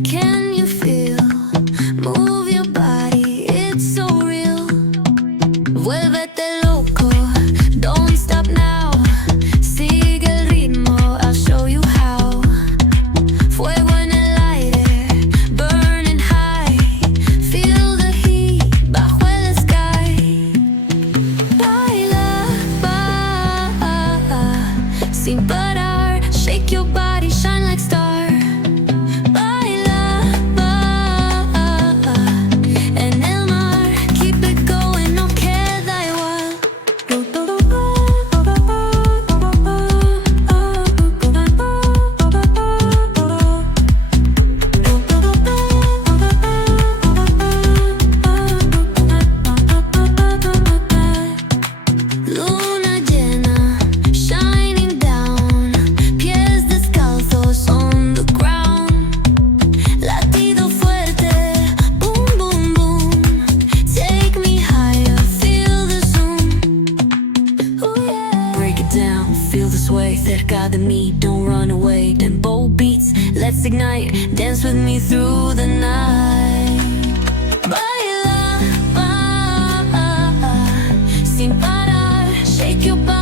Can you feel? Move your body, it's so real. Vuélvete loco, don't stop now. Sigue el ritmo, I'll show you how. Fuego en el aire, burning high. Feel the heat bajo el sky. Baila, sin parar. Shake your body, shine like star. Baila, en el mar. Keep it going, no queda igual. Luna llena, shining down. Pies descalzos on the ground. Latido fuerte, boom, boom, boom. Take me higher, feel the zoom. Ooh, yeah. Break it down, feel the sway. Cerca de mí, don't run away. Tempo beats, let's ignite. Dance with me through the night. Baila, sin parar. Shake your body.